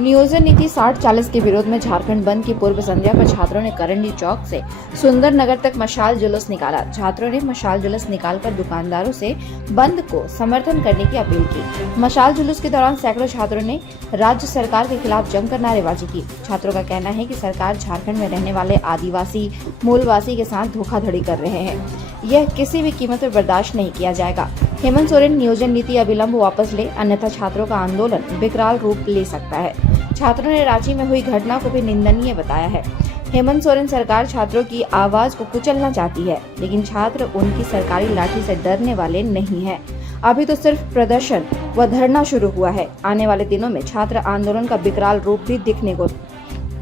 नियोजन नीति 60-40 के विरोध में झारखंड बंद की पूर्व संध्या पर छात्रों ने करंडी चौक से सुंदर नगर तक मशाल जुलूस निकाला। छात्रों ने मशाल जुलूस निकालकर दुकानदारों से बंद को समर्थन करने की अपील की। मशाल जुलूस के दौरान सैकड़ों छात्रों ने राज्य सरकार के खिलाफ जमकर नारेबाजी की। छात्रों का कहना है कि सरकार झारखंड में रहने वाले आदिवासी मूलवासी के साथ धोखाधड़ी कर रहे हैं। यह किसी भी कीमत पर बर्दाश्त नहीं किया जाएगा। हेमंत सोरेन नियोजन नीति अविलंब वापस ले, अन्यथा छात्रों का आंदोलन विकराल रूप ले सकता है। छात्रों ने रांची में हुई घटना को भी निंदनीय बताया है। हेमंत सोरेन सरकार छात्रों की आवाज को कुचलना चाहती है, लेकिन छात्र उनकी सरकारी लाठी से डरने वाले नहीं हैं। अभी तो सिर्फ प्रदर्शन व धरना शुरू हुआ है। आने वाले दिनों में छात्र आंदोलन का विकराल रूप भी दिखने को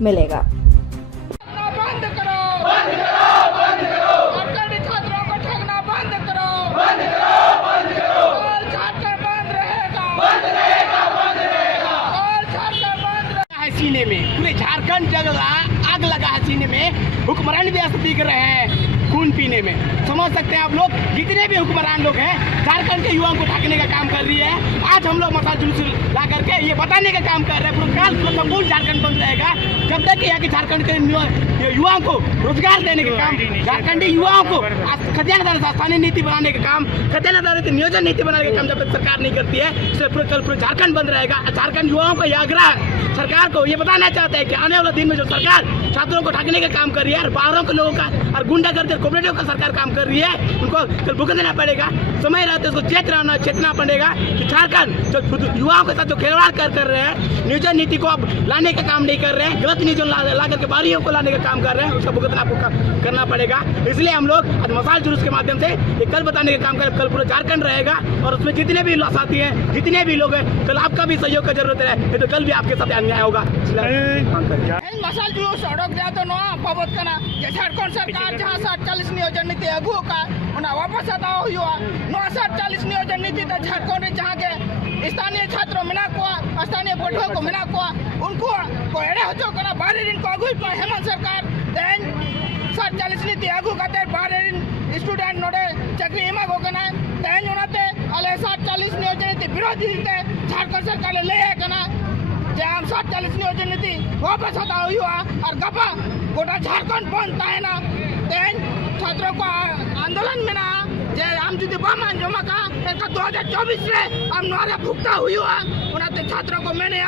मिलेगा। सीने में पूरे झारखंड जगह आग लगा है। सीने में हुक्मरान व्यस्त दिख रहे हैं खून पीने में। समझ सकते हैं आप लोग, जितने भी हुक्मरान लोग हैं झारखंड के युवाओं को ढकने का काम कर रही है। आज हम लोग मसाल जुलूस ला करके ये बताने का काम कर रहे हैं पूरा संपूर्ण झारखंड बंद रहेगा जब तक यहाँ के झारखंड के युवाओं को रोजगार देने का काम, झारखंडी युवाओं को खजाना स्थानीय नीति बनाने का काम, खजाना नियोजन नीति बनाने का काम जब तक सरकार नहीं करती है पूरा झारखंड बंद रहेगा। झारखंड युवाओं का यह आग्रह सरकार को ये बताना चाहता है कि आने वाले दिन में जो सरकार छात्रों को ढकने का काम कर रही है और बाहरों के लोगों का और गुंडागर्दी कोऑपरेटिव का सरकार काम कर रही है, उनको कल भुगतना पड़ेगा। समय रहते उसको चेतना पड़ेगा कि झारखंड जो युवाओं के साथ जो खिलवाड़ कर रहे हैं, नियोजन नीति को अब लाने का काम नहीं कर रहे हैं, गलत नियोजन ला करके बाहरियों को लाने का काम कर रहे हैं, उसका भुगतना आपको करना पड़ेगा। इसलिए हम लोग आज मसाल जुलूस के माध्यम से ये कल बताने का काम करें। कल पूरा झारखंड रहेगा और उसमें जितने भी साथी हैं, जितने भी लोग हैं, कल आपका भी सहयोग की जरूरत है, तो कल भी आपके साथ अन्याय होगा। मसाल जुलूस सड़क दिया तो नवा पबत करना झारखंड सरकार जहाँ 60-40 नियोजन नीति अगू का उन्हें वापस आता हुआ 60-40 नियोजन नीति तो झारखंड जहाँ के स्थानीय छात्रों मिना को स्थानीय बटुआ को मिना को उनको को एड़े हो करना बाहरी ऋण को अगू पर हेमंत सरकार देन 60-40 नीति अगू का बाहरी ऋण स्टूडेंट नोडे चक्री हिमा को करना देन उन्हें अले 60-40 नियोजन नीति विरोधी झारखंड सरकार ले करना हम 60-40 नियोजन नीति वापस आता हुआ और गपा गोटा झारखंड बंद है ना देन छात्रों को आंदोलन में ना जे हम जुदी बामान जमा का 2024 से हम नारे भुगता हुआ उन्हें छात्रों को मैंने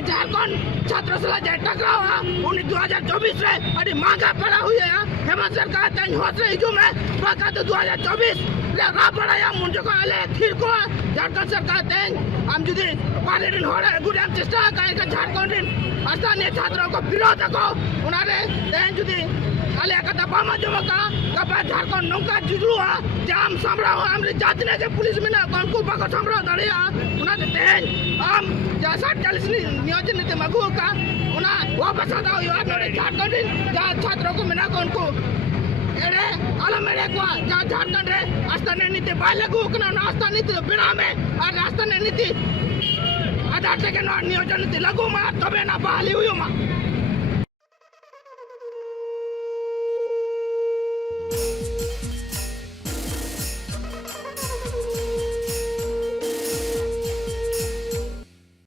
झारखंड छात्रों से जे टकराव उन्हें 2024 से अभी मांगा पड़ा हुआ है। हेमंत सरकार तेज हौसले जो में बाका तो 2024 रा पड़ा या मुझे को आले खीर को झारखंड सरकार तेज हम जुदी पाले दिन हो रहे गुड हम चेष्टा करेंगे झारखंड स्थानीय छात्रों को विरोध को उन्हें तेज जुदी आले कथा बामा जमा का कपा झारखंड नौका जुगलुआ जाम सामरा हमने जातने के पुलिस में ना को बाको सामरा दड़िया उन्हें तेज हम जा 60-40 नियोजन नीति मगु का उन्हें वापस आता हुआ झारखंड जहाँ छात्रों को मिला को उनको एड़े आलम एड़े को जहाँ झारखंड है स्थानीय नीति बाले को ना स्थानीय नीति बिना में और स्थानीय नीति आधार से के नियोजन नीति लगू मा तबे ना बहाली हुई मा